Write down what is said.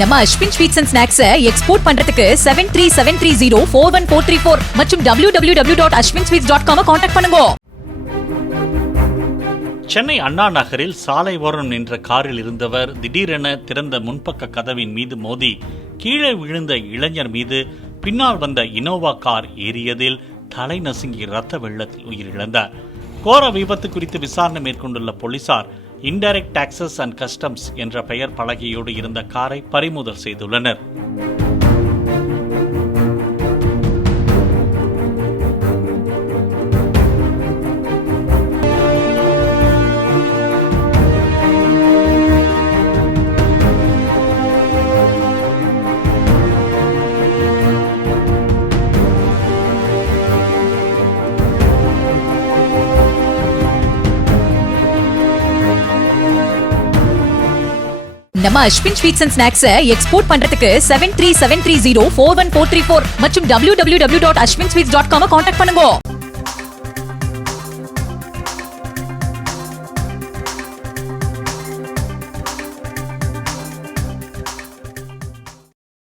நம்ம Ashwin sweets and snacks export பண்றதுக்கு 7373041434 மற்றும் www.ashwinsweets.com கான்டாக்ட் பண்ணுங்க. சென்னை அண்ணா நகரில் சாலை ஓரம் நின்ற காரில் இருந்தவர் திடீரென திறந்த முன்பக்க கதவின் மீது மோதி கீழே விழுந்த இளைஞர் மீது பின்னால் வந்த இனோவா கார் ஏறியதில் தலை நசுங்கி ரத்த வெள்ளத்தில் உயிரிழந்தார். கோர விபத்து குறித்து விசாரணை மேற்கொண்டுள்ள போலீசார் இன்டைரக்ட் டாக்ஸஸ் அண்ட் கஸ்டம்ஸ் என்ற பெயர் பலகையோடு இருந்த காரை பறிமுதல் செய்துள்ளனர். நம்ம Ashwin sweets and snacks export பண்றதுக்கு 7373041434 மற்றும் www.ashwinsweets.com கான்டாக்ட் பண்ணுங்க.